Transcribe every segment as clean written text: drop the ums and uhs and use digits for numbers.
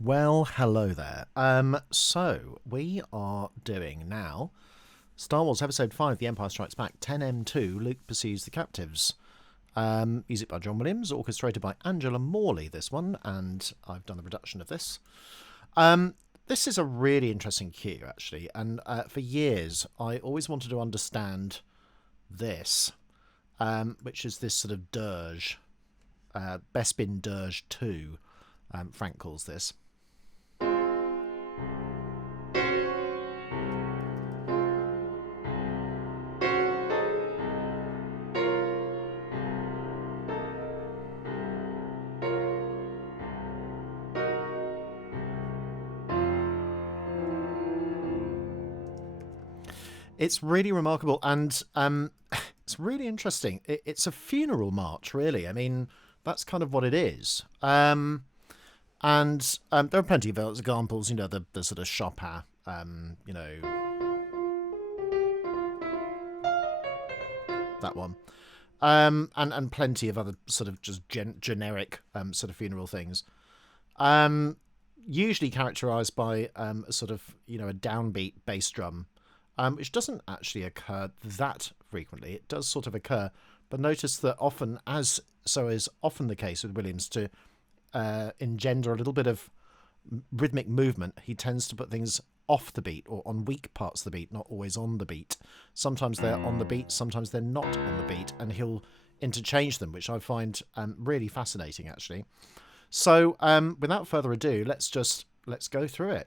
Well, hello there. So we are doing now Star Wars Episode 5, The Empire Strikes Back, 10M2, Luke Pursues the Captives. Music by John Williams, orchestrated by Angela Morley, this one, and I've done the production of this. This is a really interesting cue, actually, and for years I always wanted to understand this, which is this sort of dirge, Bespin Dirge 2, Frank calls this. It's really remarkable, and it's really interesting. It's a funeral march, really. I mean, that's kind of what it is. And there are plenty of examples. You know, the sort of Chopin. You know, that one. And plenty of other sort of just generic sort of funeral things. Usually characterized by a sort of, you know, a downbeat bass drum. Which doesn't actually occur that frequently. It does sort of occur, but notice that often, as so is often the case with Williams, to engender a little bit of rhythmic movement, he tends to put things off the beat or on weak parts of the beat, not always on the beat. Sometimes they're on the beat, sometimes they're not on the beat, and he'll interchange them, which I find really fascinating, actually. So without further ado, let's go through it.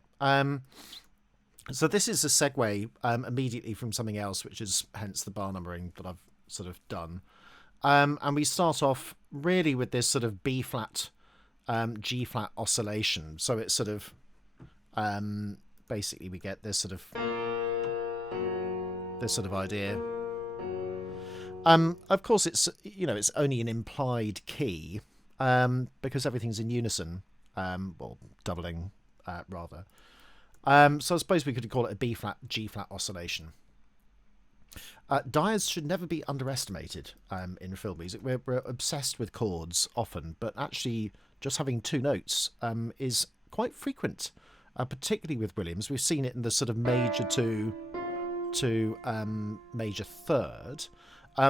So this is a segue immediately from something else, which is hence the bar numbering that I've sort of done. And we start off really with this sort of B flat, G flat oscillation. So it's sort of basically we get this sort of idea. Of course, it's it's only an implied key because everything's in unison, well, doubling rather. So I suppose we could call it a B flat, G flat oscillation. Dyads should never be underestimated in film music. We're obsessed with chords often, but actually just having two notes is quite frequent, particularly with Williams. We've seen it in the sort of major to major third.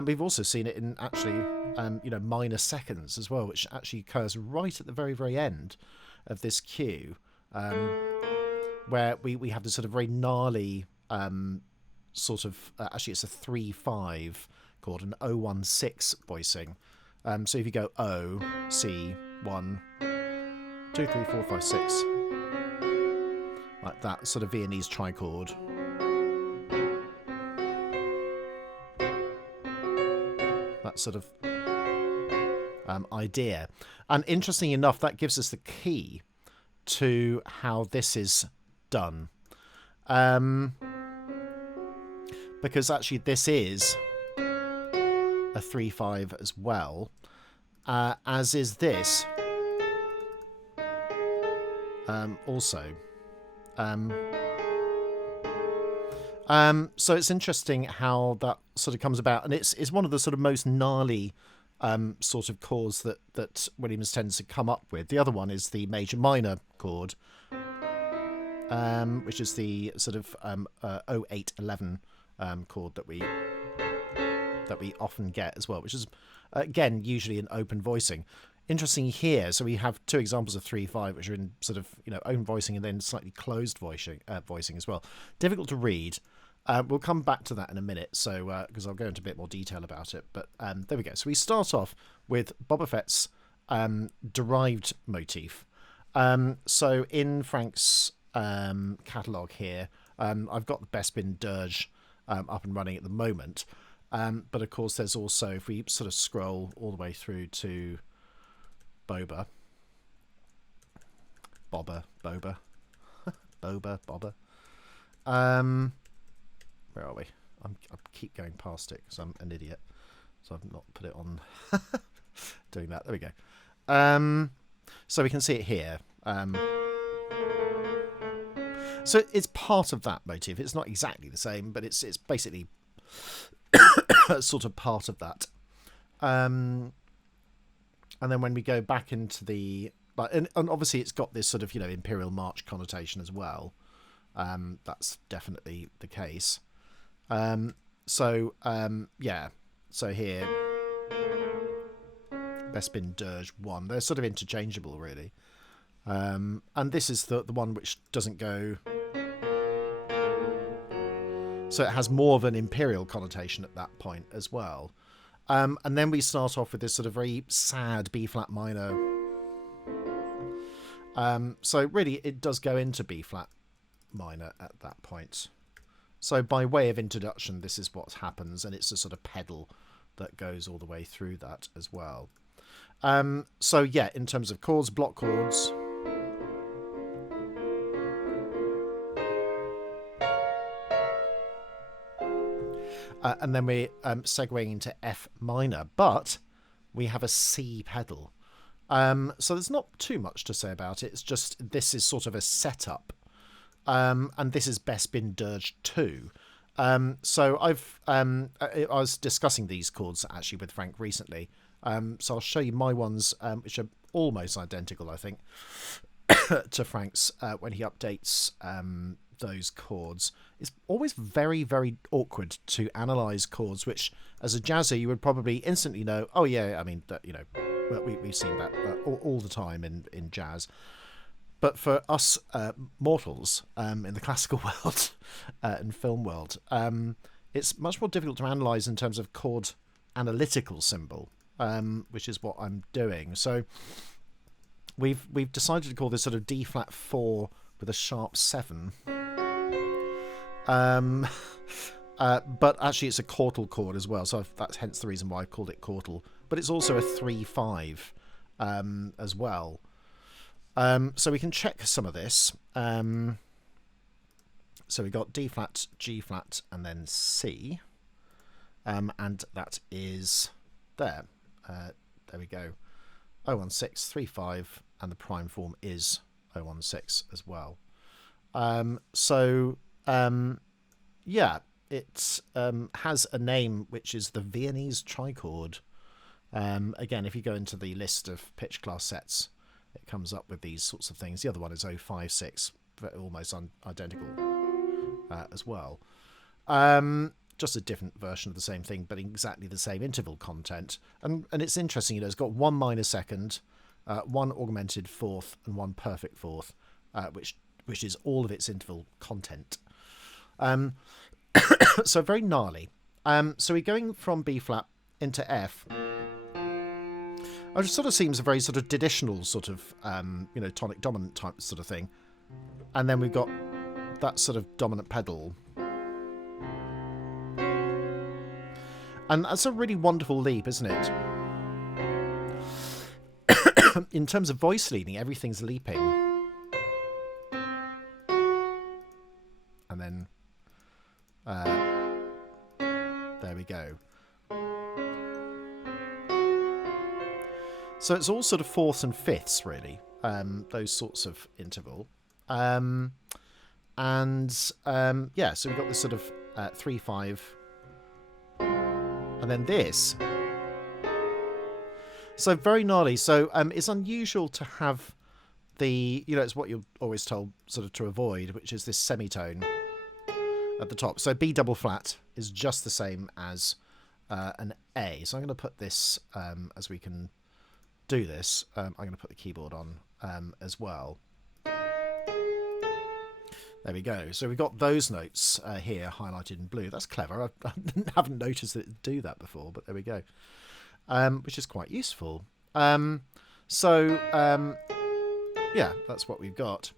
We've also seen it in actually minor seconds as well, which actually occurs right at the very, very end of this cue. Where we have this sort of very gnarly sort of actually it's a 3-5 chord, an 0-1-6 voicing. So if you go O, C, 1, 2, 3, 4, 5, 6, like that sort of Viennese Trichord. That sort of idea. And interesting enough, that gives us the key to how this is done, because actually this is a 3-5 as well, as is this also. So it's interesting how that sort of comes about, and it's one of the sort of most gnarly sort of chords that Williams tends to come up with. The other one is the major minor chord, which is the sort of 0811 chord that we often get as well, which is again usually an open voicing. Interesting here, so we have two examples of 3-5 which are in sort of open voicing and then slightly closed voicing as well. Difficult to read. We'll come back to that in a minute, so because I'll go into a bit more detail about it. But there we go. So we start off with Boba Fett's derived motif. So in Frank's catalogue here, I've got the Bespin Dirge up and running at the moment. But of course, there's also, if we sort of scroll all the way through to Boba, Boba, where are we? I keep going past it because I'm an idiot, so I've not put it on. Doing that. There we go. So we can see it here. So it's part of that motif. It's not exactly the same, but it's basically sort of part of that. And then when we go back into the But and obviously it's got this sort of, you know, Imperial March connotation as well. That's definitely the case. Yeah. So here, Bespin Dirge 1. They're sort of interchangeable, really. And this is the one which doesn't go... So it has more of an imperial connotation at that point as well. And then we start off with this sort of very sad B-flat minor. So really, it does go into B-flat minor at that point. So by way of introduction, this is what happens, and it's a sort of pedal that goes all the way through that as well. So yeah, in terms of chords, block chords... and then we're segueing into F minor, but we have a C pedal. So there's not too much to say about it. It's just this is sort of a setup. And this is Bespin Dirge 2. So I was discussing these chords actually with Frank recently. So I'll show you my ones, which are almost identical, I think, to Frank's when he updates those chords. It's always very, very awkward to analyze chords, which as a jazzer you would probably instantly know, oh yeah, I mean, you know, we've seen that all the time in jazz. But for us mortals in the classical world and film world, it's much more difficult to analyze in terms of chord analytical symbol, which is what I'm doing. So we've decided to call this sort of D flat 4 with a sharp 7. But actually it's a quartal chord as well, so that's hence the reason why I called it quartal. But it's also a 3-5 as well. So we can check some of this. So we got D flat, G flat, and then C. And that is there. There we go. 016, 35, and the prime form is 016 as well. Yeah, it has a name which is the Viennese Trichord. Again, if you go into the list of pitch class sets, it comes up with these sorts of things. The other one is 056, almost identical as well. Just a different version of the same thing, but exactly the same interval content. And it's interesting, you know, it's got one minor second, one augmented fourth, and one perfect fourth, which is all of its interval content. So very gnarly. So we're going from B flat into F. It sort of seems a very sort of traditional sort of, you know, tonic dominant type sort of thing. And then we've got that sort of dominant pedal. And that's a really wonderful leap, isn't it? In terms of voice leading, everything's leaping. And then... there we go. So it's all sort of fourths and fifths, really, those sorts of interval. Yeah, so we've got this sort of 3-5, and then this. So very gnarly. So it's unusual to have the, you know, it's what you're always told sort of to avoid, which is this semitone at the top. So B double flat is just the same as an A. So I'm going to put this, as we can do this, I'm going to put the keyboard on as well. There we go. So we've got those notes here highlighted in blue. That's clever. I haven't noticed that it do that before, but there we go. Which is quite useful. Yeah, that's what we've got.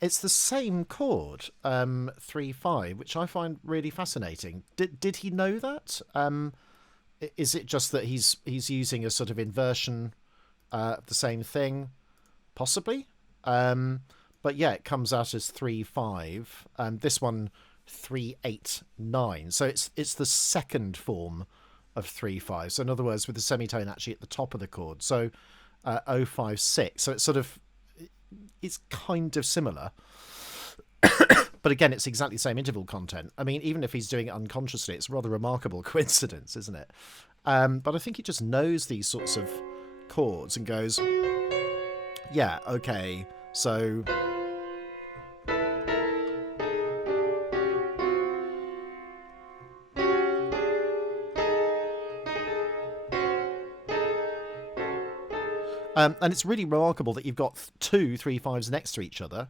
It's the same chord, 3-5, which I find really fascinating. Did he know that? Is it just that he's using a sort of inversion of the same thing? Possibly. But yeah, it comes out as 3-5. This one 3-8-9. So it's the second form of 3-5. So in other words, with the semitone actually at the top of the chord. So 0-5-6. So it's sort of, it's kind of similar. But again, it's exactly the same interval content. I mean, even if he's doing it unconsciously, it's a rather remarkable coincidence, isn't it? But I think he just knows these sorts of chords and goes, Yeah, okay. So... and it's really remarkable that you've got 2 3/5s next to each other.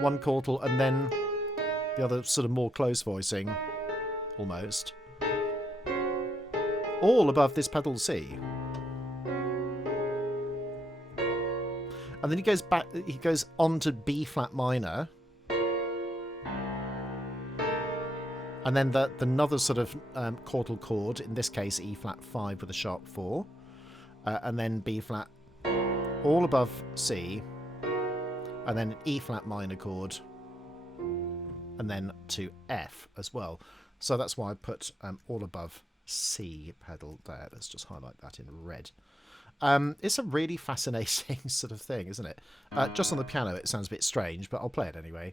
One quartal and then the other sort of more close voicing, almost. All above this pedal C. And then he goes back, he goes on to B flat minor. And then another sort of quartal chord, in this case E flat 5 with a sharp 4. And then B flat, all above C. And then an E flat minor chord. And then to F as well. So that's why I put all above C pedal there. Let's just highlight that in red. It's a really fascinating sort of thing, isn't it? Just on the piano it sounds a bit strange, but I'll play it anyway.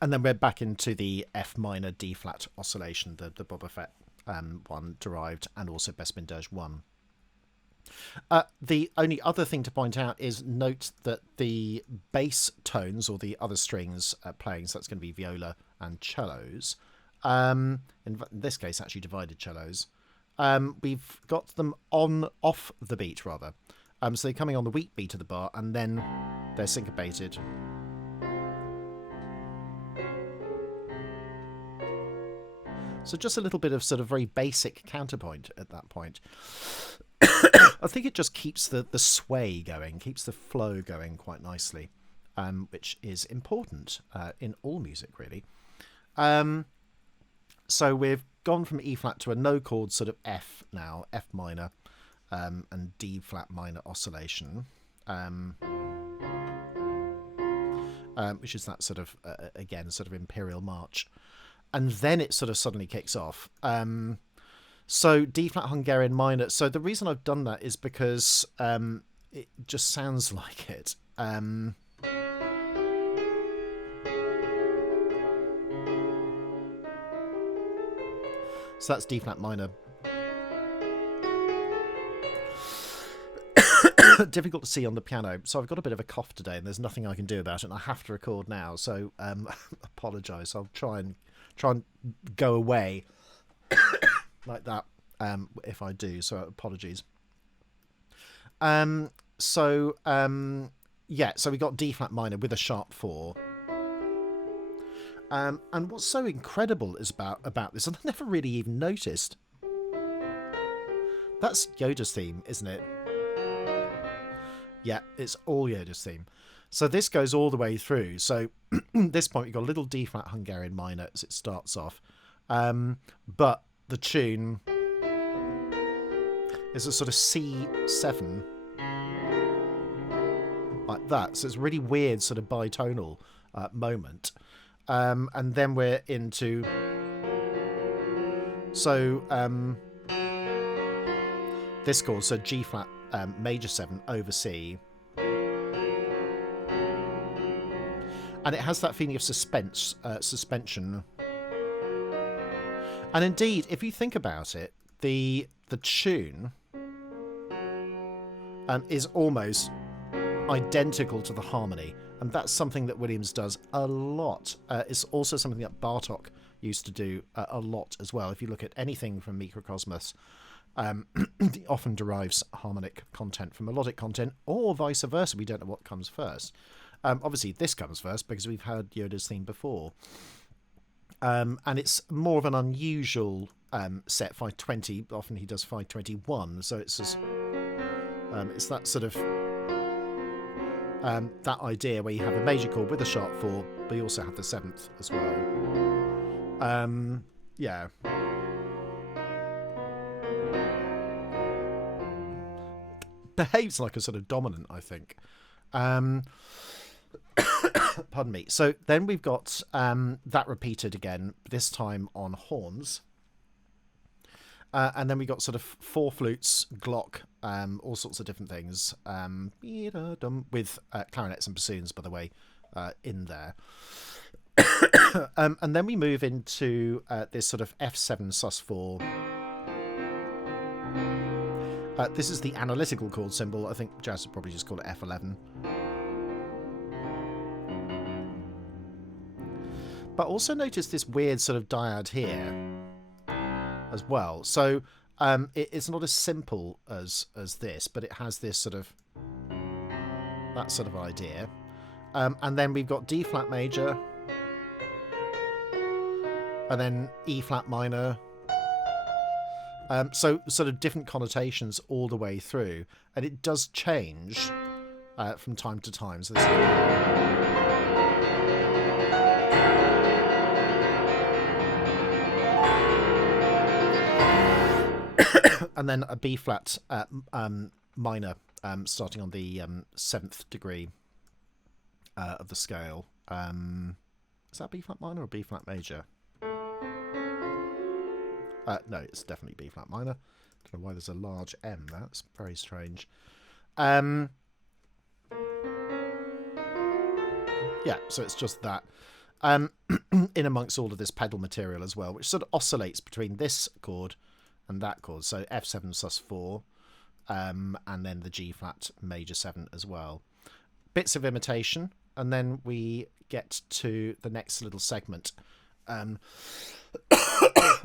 And then we're back into the F minor D flat oscillation, the Boba Fett one derived, and also Bespin Dirge 1. The only other thing to point out is note that the bass tones, or the other strings playing, so that's going to be viola and cellos, in this case actually divided cellos, we've got them off the beat rather. So they're coming on the weak beat of the bar and then they're syncopated. So just a little bit of sort of very basic counterpoint at that point. I think it just keeps the sway going, keeps the flow going quite nicely, which is important in all music, really. So we've gone from E flat to a no chord sort of F now, F minor, and D flat minor oscillation, which is that sort of, again, sort of imperial march. And then it sort of suddenly kicks off. So D flat Hungarian minor. So the reason I've done that is because it just sounds like it. So that's D flat minor. Difficult to see on the piano. So I've got a bit of a cough today and there's nothing I can do about it and I have to record now. So apologise. I'll try and go away like that if I do, so apologies. Yeah, so we got D flat minor with a sharp 4, and what's so incredible is about this, and I never really even noticed, that's Yoda's theme, isn't it? Yeah, it's all Yoda's theme. So this goes all the way through. So at this point, you've got a little D flat Hungarian minor as it starts off. But the tune is a sort of C7, like that. So it's a really weird sort of bitonal moment. And then we're into... So this chord, so G flat major 7 over C. And it has that feeling of suspension. And indeed, if you think about it, the tune is almost identical to the harmony. And that's something that Williams does a lot. It's also something that Bartók used to do a lot as well. If you look at anything from Mikrokosmos, it often derives harmonic content from melodic content, or vice versa. We don't know what comes first. Obviously, this comes first because we've heard Yoda's theme before. And it's more of an unusual set, 520. Often he does 521. So it's just, it's that sort of that idea where you have a major chord with a sharp 4, but you also have the 7th as well. Yeah. Behaves like a sort of dominant, I think. Pardon me. So then we've got that repeated again, this time on horns. And then we got sort of 4 flutes, Glock, all sorts of different things, with clarinets and bassoons, by the way, in there. And then we move into this sort of F7 sus4. This is the analytical chord symbol. I think jazz would probably just call it F11. But also notice this weird sort of dyad here as well. So it's not as simple as this, but it has this sort of, that sort of idea. And then we've got D flat major, and then E flat minor. So sort of different connotations all the way through, and it does change from time to time. So this is... and then a B flat minor, starting on the 7th degree of the scale. Is that B flat minor or B flat major? No, it's definitely B flat minor. Don't know why there's a large M. That's very strange. Yeah, so it's just that. In amongst all of this pedal material as well, which sort of oscillates between this chord and that chord. So F7 sus4, and then the G flat major 7 as well. Bits of imitation, and then we get to the next little segment.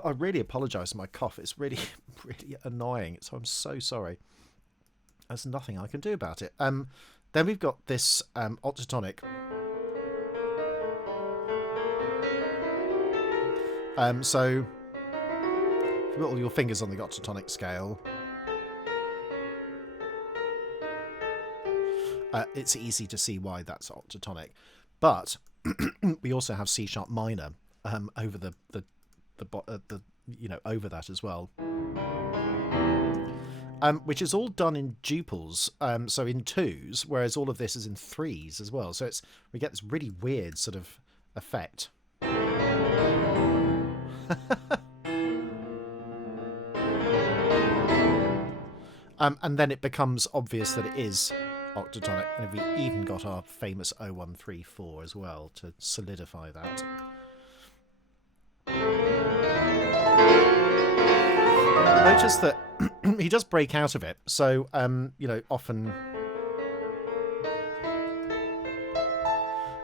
I really apologise for my cough. It's really, really annoying. So I'm so sorry. There's nothing I can do about it. Then we've got this octatonic. So if you put all your fingers on the octatonic scale, it's easy to see why that's octatonic. But we also have C sharp minor over the over that as well, which is all done in duples, so in 2s, whereas all of this is in 3s as well. So we get this really weird sort of effect. And then it becomes obvious that it is octatonic, and we even got our famous 0134 as well to solidify that. Notice that he does break out of it, so often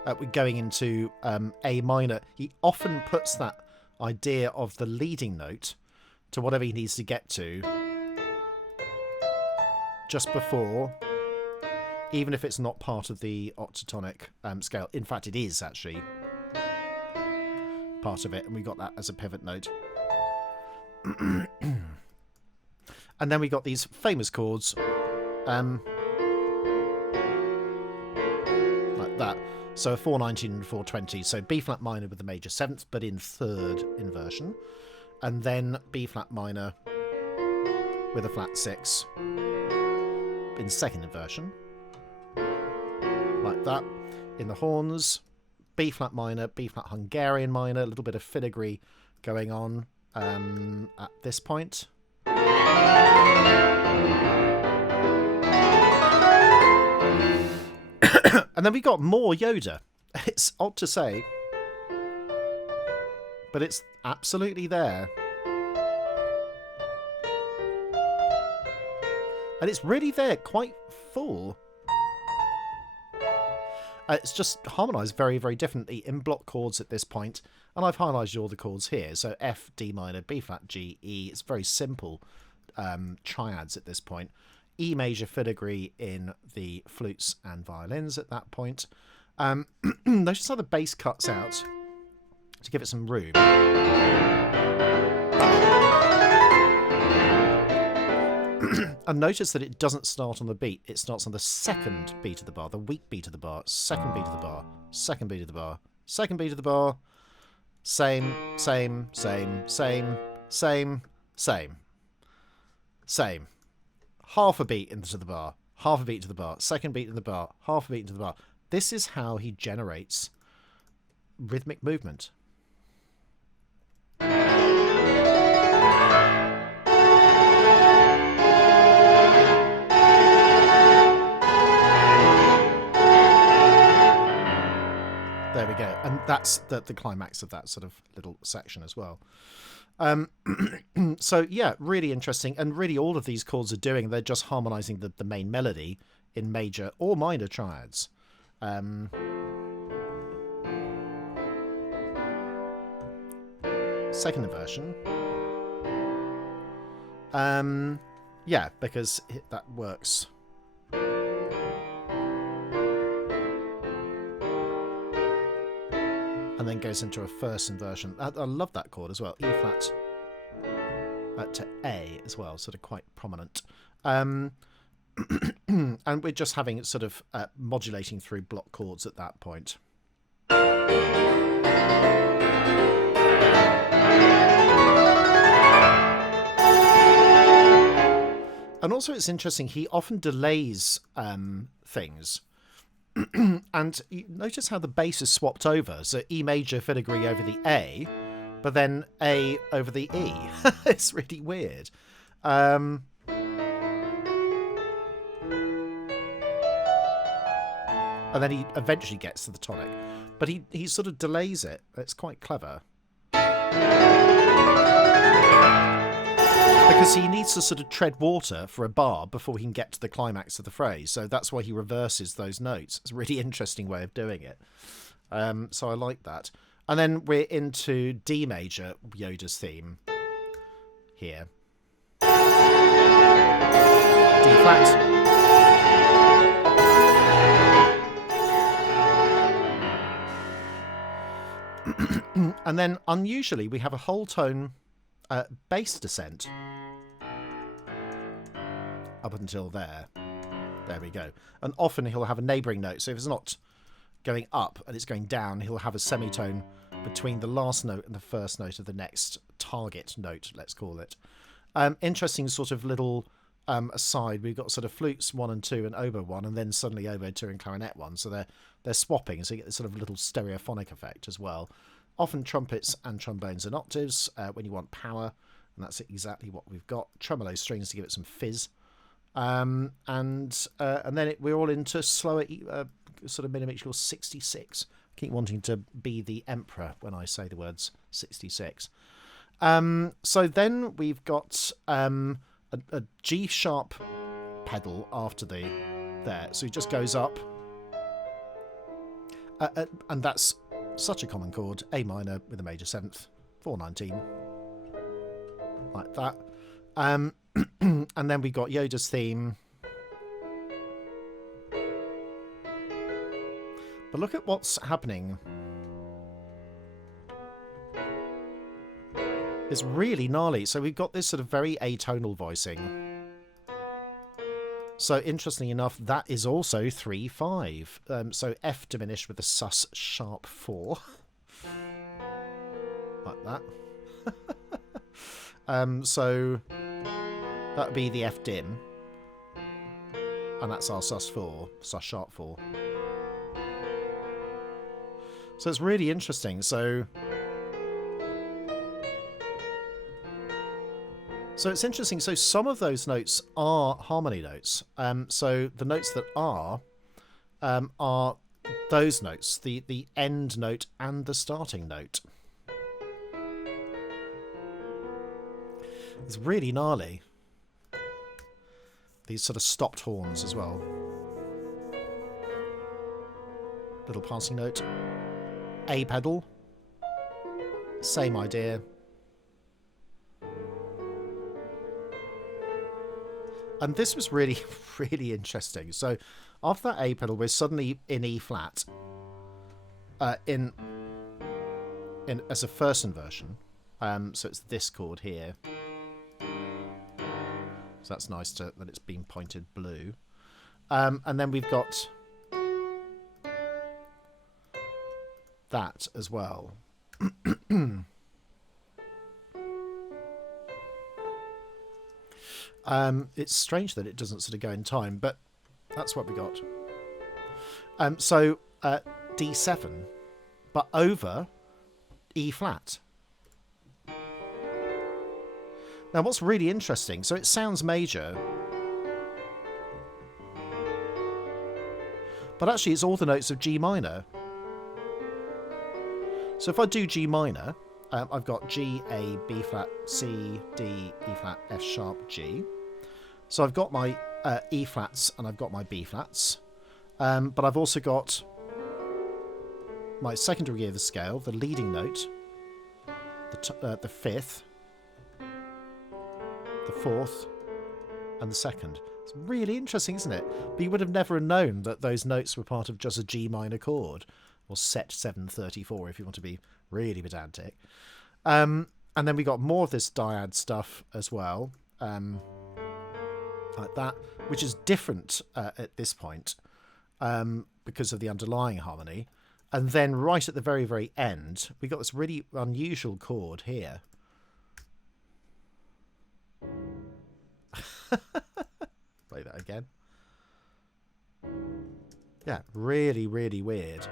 we're going into A minor. He often puts that idea of the leading note to whatever he needs to get to just before, even if it's not part of the octatonic scale. In fact, it is actually part of it, and we got that as a pivot note. And then we got these famous chords like that. So a 419 and 420. So B flat minor with the major 7th, but in 3rd inversion, and then B flat minor with a flat 6 in 2nd inversion, like that. In the horns, B flat minor, B flat Hungarian minor, a little bit of filigree going on at this point. And then we got more Yoda. It's odd to say, but it's absolutely there. And it's really there, quite full. It's just harmonised very, very differently in block chords at this point. And I've highlighted all the chords here. So F, D minor, B flat, G, E. It's very simple triads at this point. E major filigree in the flutes and violins at that point. Notice how the bass cuts out to give it some room. And notice that it doesn't start on the beat. It starts on the 2nd beat of the bar, the weak beat of the bar, 2nd beat of the bar, 2nd beat of the bar, 2nd beat of the bar, same, same, same, same, same, same, same. Half a beat into the bar, half a beat to the bar, 2nd beat to the bar, half a beat into the bar. This is how he generates rhythmic movement. that's the climax of that sort of little section as well. So yeah, really interesting, and really all of these chords are doing, they're just harmonizing the main melody in major or minor triads. Second inversion. Yeah, because that works. And then goes into a first inversion. I love that chord as well. E flat to A as well, sort of quite prominent. And we're just having sort of modulating through block chords at that point. And also it's interesting, he often delays things. And you notice how the bass is swapped over. So E major filigree over the A, but then A over the E. It's really weird. And then he eventually gets to the tonic. But he sort of delays it. It's quite clever. Because he needs to sort of tread water for a bar before he can get to the climax of the phrase. So that's why he reverses those notes. It's a really interesting way of doing it. So I like that. And then we're into D major, Yoda's theme. Here. D flat. And then, unusually, we have a whole tone bass descent. Up until there. There we go. And often he'll have a neighbouring note. So if it's not going up and it's going down, he'll have a semitone between the last note and the first note of the next target note, let's call it. Interesting sort of little aside. We've got sort of flutes 1 and 2 and oboe 1, and then suddenly oboe 2 and clarinet 1. So they're swapping, so you get this sort of little stereophonic effect as well. Often trumpets and trombones in octaves when you want power, and that's exactly what we've got. Tremolo strings to give it some fizz. And then we're all into slower sort of minimum 66. I keep wanting to be the emperor when I say the words 66. So then we've got a G sharp pedal after there. So it just goes up. And that's such a common chord. A minor with a major 7th. 419. Like that. And then we got Yoda's theme. But look at what's happening. It's really gnarly. So we've got this sort of very atonal voicing. So interestingly enough, that is also 3/5. So F diminished with a sus sharp 4. Like that. So that would be the F dim. And that's our sus 4, sus sharp 4. So it's really interesting. So it's interesting. So some of those notes are harmony notes. So the notes that are those notes, the end note and the starting note. It's really gnarly. These sort of stopped horns as well. Little passing note. A pedal. Same idea. And this was really, really interesting. So after that A pedal, we're suddenly in E flat. In as a first inversion. So it's this chord here. So that's nice that it's been pointed blue. And then we've got that as well. It's strange that it doesn't sort of go in time, but that's what we got. So D7, but over E flat. Now, what's really interesting, so it sounds major, but actually it's all the notes of G minor. So if I do G minor, I've got G, A, B flat, C, D, E flat, F sharp, G. So I've got my E flats and I've got my B flats. But I've also got my second degree of the scale, the leading note, the fifth, the fourth, and the second. It's really interesting, isn't it? But you would have never known that those notes were part of just a G minor chord, or set 734 if you want to be really pedantic. And then we got more of this dyad stuff as well, like that, which is different at this point because of the underlying harmony. And then right at the very, very end, we got this really unusual chord here. Play that again. Yeah, really, really weird.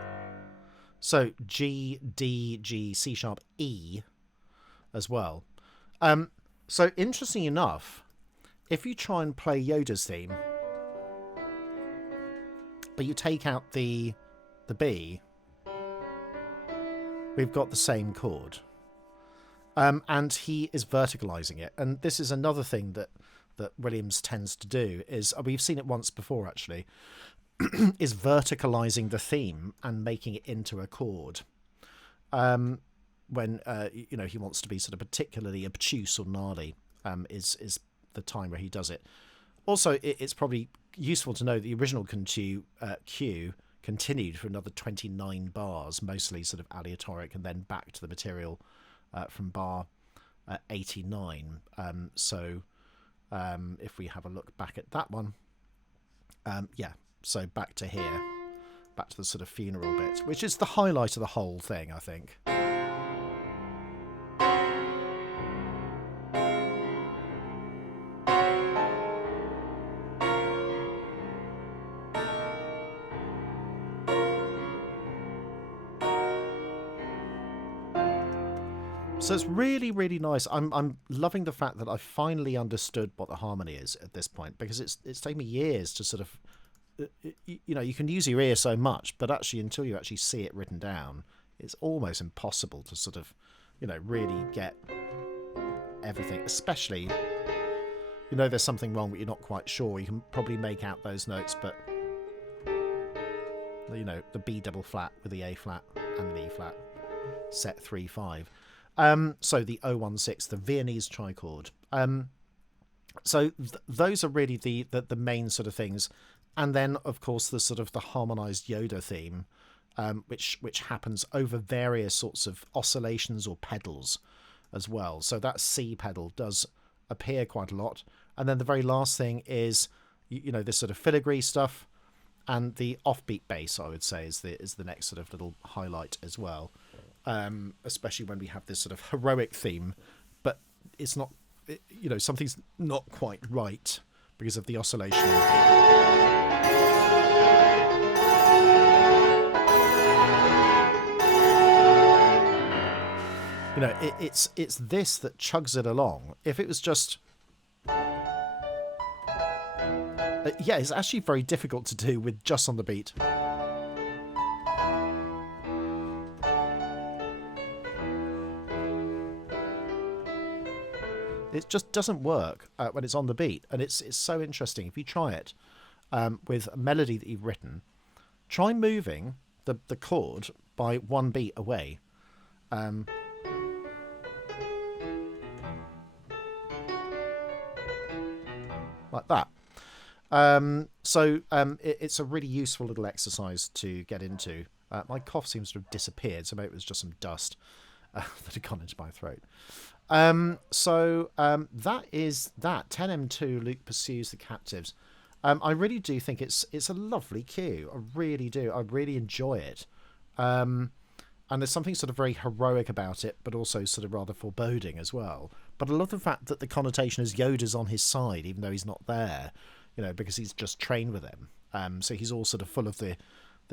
So G, D, G, C sharp, E as well. So interesting enough, if you try and play Yoda's theme, but you take out the B, we've got the same chord. And he is verticalising it. And this is another thing that Williams tends to do, is we've seen it once before actually, is verticalising the theme and making it into a chord. When he wants to be sort of particularly obtuse or gnarly, is the time where he does it. Also, it's probably useful to know the original Q continued for another 29 bars, mostly sort of aleatoric, and then back to the material from bar 89. So if we have a look back at that one, so back to here, back to the sort of funeral bit, which is the highlight of the whole thing, I think. So it's really, really nice. I'm loving the fact that I finally understood what the harmony is at this point, because it's taken me years to sort of, you can use your ear so much, but actually until you actually see it written down, it's almost impossible to sort of, really get everything. Especially, there's something wrong, but you're not quite sure. You can probably make out those notes, but the B double flat with the A flat and the E flat, set 3-5. So the 016, the Viennese Trichord. So those are really the main sort of things. And then, of course, the sort of the harmonized Yoda theme, which happens over various sorts of oscillations or pedals as well. So that C pedal does appear quite a lot. And then the very last thing is, this sort of filigree stuff, and the offbeat bass, I would say, is the next sort of little highlight as well. Especially when we have this sort of heroic theme, but it's not, something's not quite right because of the oscillation. It's this that chugs it along. If it was just, it's actually very difficult to do with just on the beat. It just doesn't work when it's on the beat, and it's so interesting. If you try it with a melody that you've written, try moving the chord by one beat away. Like that. It's a really useful little exercise to get into. My cough seems to have disappeared, so maybe it was just some dust that had gone into my throat. That is that. 10M2, Luke pursues the captives. I really do think it's a lovely cue. I really do. I really enjoy it. And there's something sort of very heroic about it, but also sort of rather foreboding as well. But I love the fact that the connotation is Yoda's on his side, even though he's not there, because he's just trained with him. So he's all sort of full of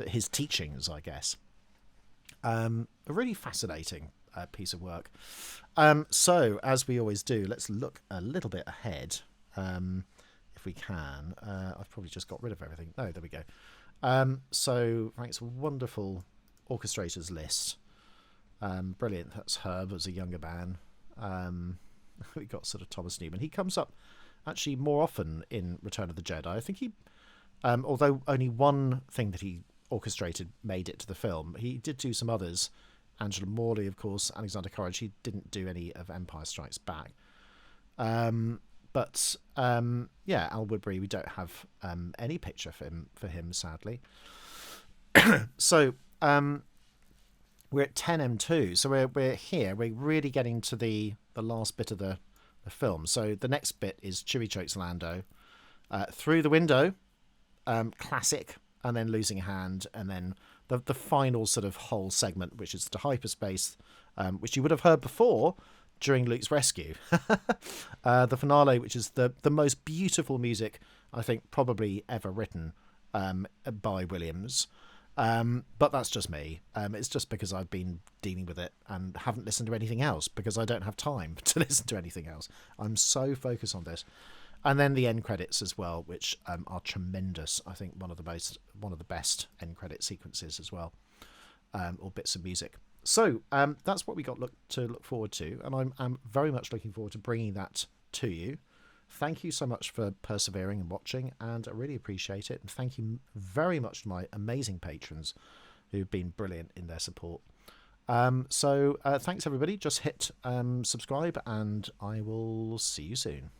his teachings, I guess. A really fascinating piece of work. So, as we always do, let's look a little bit ahead, if we can. I've probably just got rid of everything. No, there we go. So, thanks, wonderful orchestrators list. Brilliant. That's Herb as a younger man. We got sort of Thomas Newman. He comes up actually more often in Return of the Jedi. I think he, although only one thing that he orchestrated made it to the film, he did do some others. Angela Morley, of course, Alexander Courage. He didn't do any of Empire Strikes Back. But Al Woodbury, we don't have any picture for him, sadly. So we're at 10M2, so we're here. We're really getting to the last bit of the film. So the next bit is Chewie chokes Lando through the window, classic, and then losing a hand, and then the final sort of whole segment, which is the hyperspace, which you would have heard before during Luke's rescue. The finale, which is the most beautiful music I think probably ever written by Williams. But that's just me. It's just because I've been dealing with it and haven't listened to anything else, because I don't have time to listen to anything else. I'm so focused on this. And then the end credits as well, which are tremendous. I think one of the best end credit sequences as well, or bits of music. So that's what we got to look forward to, and I'm very much looking forward to bringing that to you. Thank you so much for persevering and watching, and I really appreciate it. And thank you very much to my amazing patrons who've been brilliant in their support. So thanks everybody. Just hit subscribe, and I will see you soon.